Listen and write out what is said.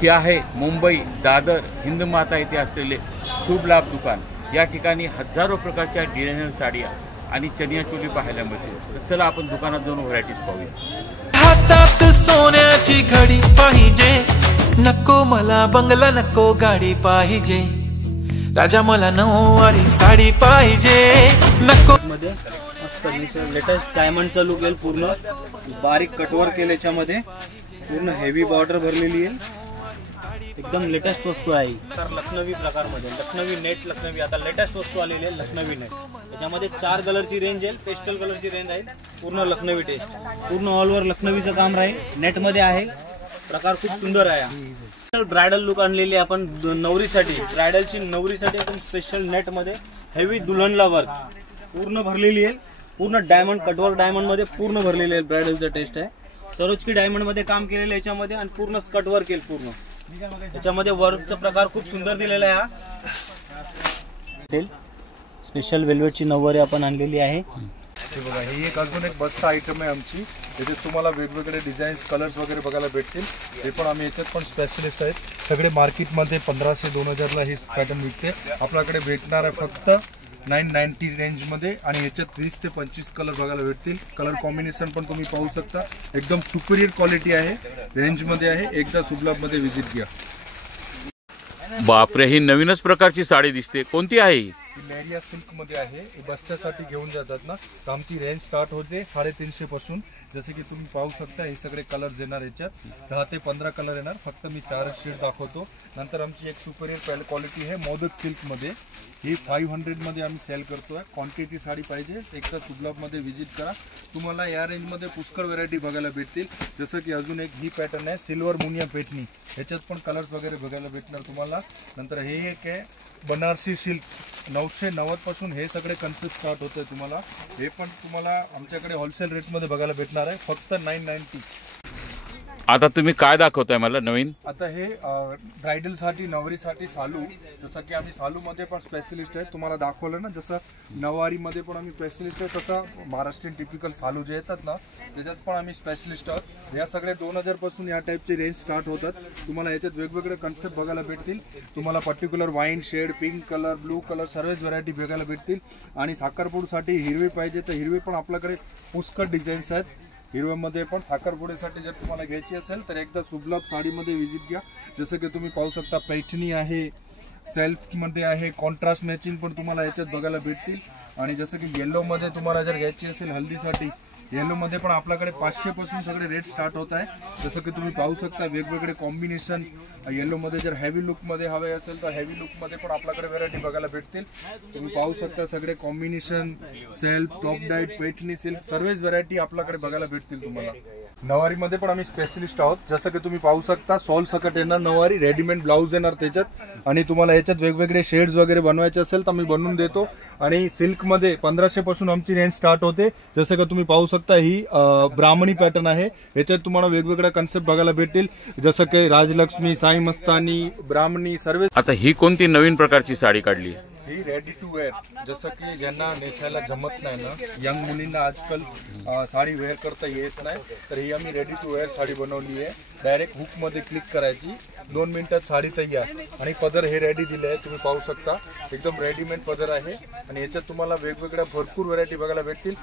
ही आहे मुंबई दादर हिंदमाता येथे असलेले शुभ लाभ दुकान। या ठिकाणी हजारो प्रकारच्या डिझायनर साड्या आणि चनिया चोली पाहायला मिळते। तर चला आपण दुकानात जाऊन व्हरायटीज पाहूया। हातात सोन्याची घडी पाहिजे, नको मला बंगला नको गाडी पाहिजे, राजा मला नऊवारी साडी पाहिजे, नको मध्ये मस्त लेटेस्ट डायमंडचा लुक येईल, पूर्ण बारीक कटवर्क केले, याच्यामध्ये पूर्ण हेवी बॉर्डर भरलेली आहे, एकदम लेटेस्ट वस्तू आहे। तर लखनवी प्रकारमध्ये लखनवी नेट, लखनवी आता लेटेस्ट वस्तू आलेली आहे लखनवी नेट। त्याच्यामध्ये 4 कलरची रेंज आहे, पेस्टल कलरची रेंज आहे, पूर्ण लखनवी टेस्ट, पूर्ण ऑल ओव्हर लखनवीचं काम राहील, नेट मध्ये आहे, प्रकार खूप सुंदर आहे। ब्रायडल लुक आणलेली आपण नवरीसाठी, ब्रायडलची नवरीसाठी एकदम स्पेशल नेट मध्ये हेवी दुल्हनला वर्क पूर्ण भरलेली आहे, पूर्ण डायमंड कटवर्क डायमंड मध्ये पूर्ण भरलेली आहे, ब्रायडलचा टेस्ट आहे, सरोजकी डायमंड मध्ये काम केलेलं याच्यामध्ये आणि पूर्ण स्कर्ट वर्क केलं पूर्ण, याच्यामध्ये वर्कचा प्रकार खूप सुंदर दिलेला आहे। हा स्पेशल वेल्वेटची नऊवारी आपण आणलेली आहे। हे बघा, ही एक अजून एक बस्ता आयटम आहे आमची, याच्यात तुम्हाला वेगवेगळे डिझाईन्स कलर्स वगैरे बघायला भेटतील। हे पण आम्ही याच्यात पण स्पेशलिस्ट आहेत, सगळे मार्केटमध्ये 1500-2000ला ही पॅटर्न विकते, आपल्याकडे भेटणार आहे फक्त 990 रेंजमध्ये आणि याच्यात 20 ते 25 कलर बघायला भेटतील। कलर कॉम्बिनेशन पण तुम्ही पाहू शकता, एकदम सुपिरियर क्वालिटी आहे, रेंजमध्ये आहे, एकदा सुबलाबमध्ये व्हिजिट घ्या। बापरे, ही नवीनच प्रकारची साडी दिसते, कोणती आहे ही? लेरिया सिल्क मध्ये आहे, बस्त्यासाठी घेऊन जातात ना, तर आमची रेंज स्टार्ट होते 350 पासून। जसे की तुम्ही पाहू शकता हे सगळे कलर्स येणार, याच्यात 10 ते 15 कलर येणार, फक्त मी 4 शेड दाखवतो। नंतर आमची एक सुपेरियर क्वालिटी आहे मोदक सिल्क मध्ये, ही 500 मध्ये आम्ही सेल करतोय। क्वांटिटी साडी पाहिजे एकदा सुबलाब मध्ये व्हिजिट करा, तुम्हाला या रेंज मध्ये पुष्कळ व्हरायटी बघायला भेटतील। जसं की अजून एक ही पॅटर्न आहे सिल्वर मुनिया पेटनी, याच्यात पण कलर्स वगैरे बघायला भेटणार तुम्हाला। नंतर हे एक आहे बनारसी सिल्क, 990 पासून हे सगळे कन्सेप्ट स्टार्ट होते तुम्हाला, हे पण तुम्हाला आमच्याकडे होलसेल रेट मध्ये बघायला भेटणार आहे, फक्त 990। आता तुम्ही काय दाखवताय मला नवीन? आता हे ब्रायडल साठी नवरीसाठी सालू, जसं की आम्ही सालू मध्ये पण स्पेशलिस्ट आहे, तुम्हाला दाखवलं ना, जसं नवारी मध्ये पण आम्ही स्पेशलिस्ट आहे, तसं महाराष्ट्रीयन टिपिकल सालू जे येतात ना त्याच्यात पण आम्ही स्पेशलिस्ट आहोत। या सगळे 2000 पासून या टाईपचे रेंज स्टार्ट होतात, तुम्हाला याच्यात वेगवेगळे कन्सेप्ट बघायला भेटतील, तुम्हाला particular wine shade, pink colour, blue colour सर्वच व्हरायटी बघायला भेटतील। आणि साखरपुडसाठी हिरवे पाहिजे तर हिरवे पण आपल्याकडे पुष्कळ डिझाईन्स आहेत, हिरव्यामध्ये पण साखरपुड्यासाठी जर तुम्हाला घ्यायची असेल तर एकदा सुबलाब साडीमध्ये व्हिजिट घ्या। जसं की तुम्ही पाहू शकता पैठणी आहे, सेल्फमध्ये आहे, कॉन्ट्रास्ट मॅचिंग पण तुम्हाला याच्यात बघायला भेटतील। आणि जसं की येल्लोमध्ये तुम्हाला जर घ्यायची असेल हल्दीसाठी, येल्लोमध्ये पण आपल्याकडे 500 पासून सगळे रेट स्टार्ट होत आहे। जसं की तुम्ही पाहू शकता वेगवेगळे कॉम्बिनेशन, येल्लोमध्ये जर हेवी लुकमध्ये हवे असेल तर हेवी लुकमध्ये पण आपल्याकडे व्हरायटी बघायला भेटतील। तुम्ही पाहू शकता सगळे combination, self, top diet, Paithani silk सर्वच व्हरायटी आपल्याकडे बघायला भेटतील तुम्हाला। नवारीमध्ये पण आम्ही स्पेशलिस्ट आहोत, जसं की तुम्ही पाहू शकता सॉल सकट येणार नवारी, रेडीमेड ब्लाऊज येणार त्याच्यात, आणि तुम्हाला याच्यात वेगवेगळे शेड्स वगैरे बनवायचे असेल तर मी बनवून देतो। आणि सिल्कमध्ये 1500 पासून आमची रेंज स्टार्ट होते, जसं की तुम्ही पाहू शकता ही ब्राह्मणी पॅटर्न आहे, याच्यात तुम्हाला वेगवेगळ्या कन्सेप्ट बघायला भेटतील, जसं की राजलक्ष्मी, साई मस्तानी, ब्राह्मणी सर्व। आता ही कोणती नवीन प्रकारची साडी काढली? ही रेडी टू वेअर, जसं की ज्यांना नेसायला जमत नाही ना, यंग मुलींना आजकाल साडी वेअर करता येत नाही, तर ही आम्ही रेडी टू वेअर साडी बनवली आहे। डायरेक्ट हुक मध्ये क्लिक करायची, 2 मिनिटात साडी तयार। आणि पदर हे रेडी दिले आहे, तुम्ही पाहू शकता एकदम रेडीमेड पदर आहे, आणि याच्यात तुम्हाला वेगवेगळ्या भरपूर व्हरायटी बघायला भेटतील।